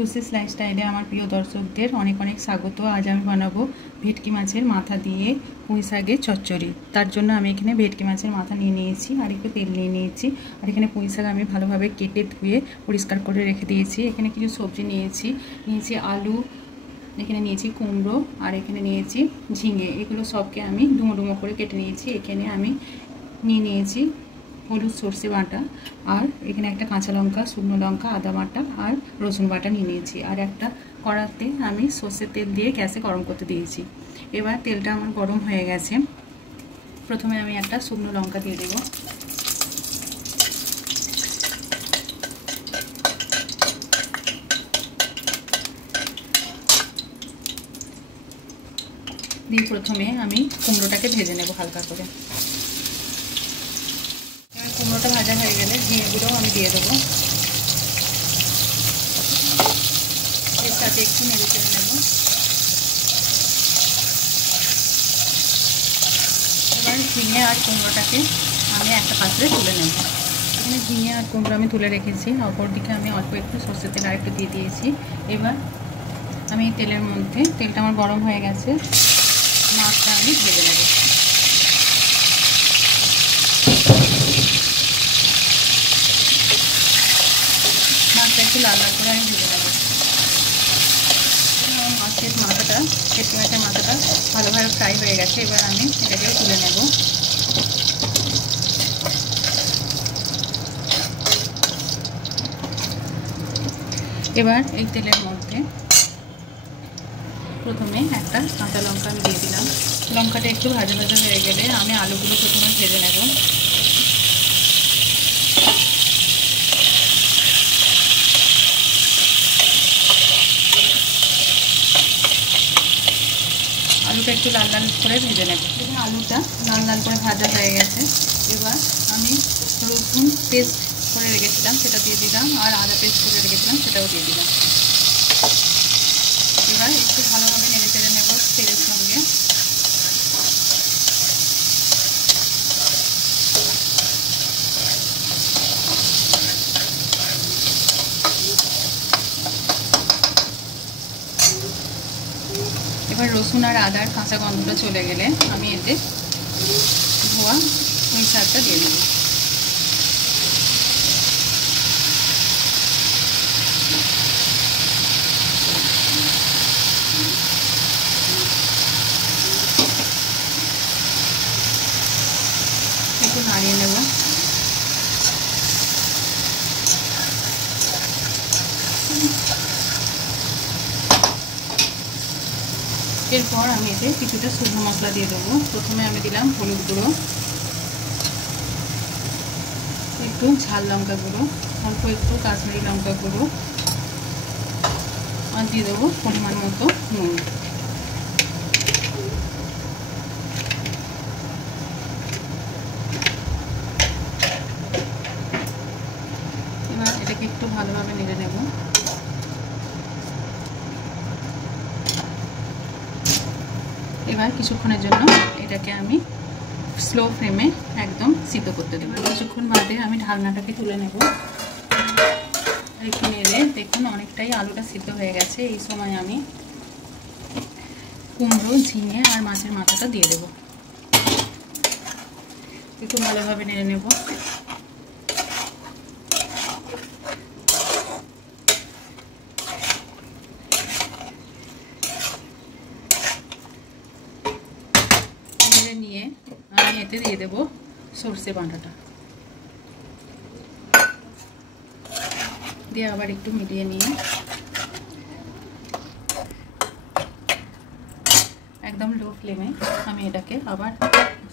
টুসিস লাইফস্টাইলে আমার প্রিয় দর্শকদের অনেক অনেক স্বাগত। আজ আমি বানাবো ভেটকি মাছের মাথা দিয়ে পুঁই শাকের চচ্চড়ি। তার জন্য আমি এখানে ভেটকি মাছের মাথা নিয়ে নিয়েছি আর একটু তেল নিয়ে নিয়েছি। আর এখানে পুঁই শাক আমি ভালোভাবে কেটে ধুয়ে পরিষ্কার করে রেখে দিয়েছি। এখানে কিছু সবজি নিয়েছি আলু, এখানে নিয়েছি কুমড়ো, আর এখানে নিয়েছি ঝিঙে। এগুলো সবকে আমি ডুমো ডুমো করে কেটে নিয়েছি। এখানে আমি নিয়ে নিয়েছি হলুদ সর্ষে বাটা, আর এখানে একটা কাঁচা লঙ্কা, শুকনো লঙ্কা, আদা বাটা আর রসুন বাটা নিয়ে নিয়েছি। আর একটা কড়াতে আমি সর্ষের তেল দিয়ে গ্যাসে গরম করতে দিয়েছি। এবার তেলটা আমার গরম হয়ে গেছে। প্রথমে আমি একটা শুকনো লঙ্কা দিয়ে দেব, দিয়ে প্রথমে আমি কুমড়োটাকে ভেজে নেব হালকা করে। কুমড়োটা ভাজা হয়ে গেলে ঝিঙেগুলোও আমি দিয়ে দেবো, এর সাথে একটু নেড়ে চেড়ে নেব। এবার ঝিঙে আর কুমড়োটাকে আমি একটা পাত্রে তুলে নেব। এখানে ঝিঙে আর কুমড়ো আমি তুলে রেখেছি। অপর দিকে আমি অল্প একটু সর্ষের তেল আর একটু দিয়ে দিয়েছি। এবার আমি এই তেলের মধ্যে, তেলটা আমার গরম হয়ে গেছে, মাছটা আমি ভেজে নেব। মাছটা একটু লাল লাল করে আমি ভেজে নেব। মাছের মাথাটা, ভেটকি মাছের মাথাটা ভালোভাবে ফ্রাই হয়ে গেছে। এবার আমি এটাকেও তুলে নেব। এবার এই তেলের মধ্যে প্রথমে একটা কাঁচা লঙ্কা আমি দিয়ে দিলাম। লঙ্কাটা একটু ভাজা ভাজা হয়ে গেলে আমি আলুগুলো প্রথমে ভেজে নেব। আলুটা একটু লাল লাল করে ভেজে নেব। এবার আলুটা লাল লাল করে ভাজা হয়ে গেছে। এবার আমি রসুন পেস্ট করে রেখেছিলাম সেটা দিয়ে দিলাম, আর আদা পেস্ট করে রেখেছিলাম সেটাও দিয়ে দিলাম। এবার একটু ভালোভাবে নেড়ে চেড়ে নেব তেলের সঙ্গে। এবার রসুন আর আদার কাঁচা গন্ধটা চলে গেলে আমি এতে ধোয়া পুঁই শাকটা দিয়ে দেব। একটু নাড়িয়ে নেব। এরপর আমি এতে কিছুটা শুকনো মশলা দিয়ে দেবো। প্রথমে আমি দিলাম হলুদ গুঁড়ো, একটু ঝাল লঙ্কা গুঁড়ো, অল্প একটু কাশ্মীরি লঙ্কা গুঁড়ো, আর দিয়ে দেবো পরিমাণ মতো নুন। এবার এটাকে একটু ভালোভাবে নেড়ে নেব। এবার কিছুক্ষণের জন্য এটাকে আমি স্লো ফ্লেমে একদম সিদ্ধ করতে দেবো। কিছুক্ষণ বাদে আমি ঢাকনাটাকে তুলে নেব। একটু নেড়ে দেখুন অনেকটাই আলুটা সিদ্ধ হয়ে গেছে। এই সময় আমি কুমড়ো, ঝিঙে আর মাছের মাথাটা দিয়ে দেবো। একটু ভালোভাবে নেড়ে নেব। নিয়ে আমি এতে দিয়ে দেব সর্ষে বাটাটা, দিয়ে আবার একটু মিলিয়ে নিয়ে একদম লো ফ্লেমে আমি এটাকে আবার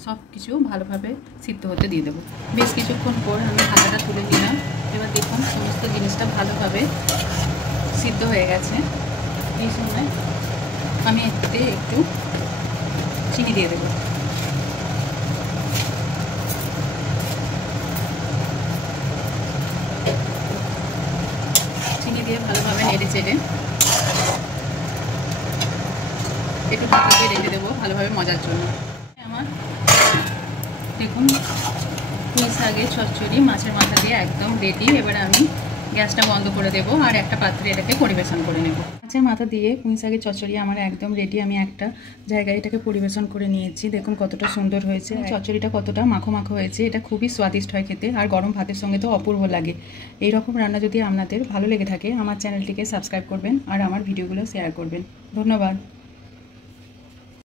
সব কিছু ভালোভাবে সিদ্ধ হতে দিয়ে দেবো। বেশ কিছুক্ষণ পর আমি ঢাকাটা তুলে নিলাম। এবার দেখুন সমস্ত জিনিসটা ভালোভাবে সিদ্ধ হয়ে গেছে। এই সময় আমি এতে একটু চিনি দিয়ে দেবো। চিনি দিয়ে ভালোভাবে নেড়ে চেড়ে একটু ঢাকা দিয়ে রেখে দেবো ভালোভাবে মজার জন্য। আমার দেখুন পুঁই শাকের চচ্চড়ি মাছের মাথা দিয়ে একদম রেডি। এবার আমি গ্যাসটা বন্ধ করে দেবো আর একটা পাত্রে এটাকে পরিবেশন করে নেব। মাছের মাথা দিয়ে পুঁই শাকের চচ্চড়ি আমার একদম রেডি। আমি একটা জায়গায় এটাকে পরিবেশন করে নিয়েছি। দেখুন কতটা সুন্দর হয়েছে, চচ্চড়িটা কতটা মাখো মাখো হয়েছে। এটা খুবই স্বাদিষ্ট হয় খেতে, আর গরম ভাতের সঙ্গে তো অপূর্ব লাগে। এই রকম রান্না যদি আপনাদের ভালো লেগে থাকে আমার চ্যানেলটিকে সাবস্ক্রাইব করবেন আর আমার ভিডিওগুলো শেয়ার করবেন। ধন্যবাদ।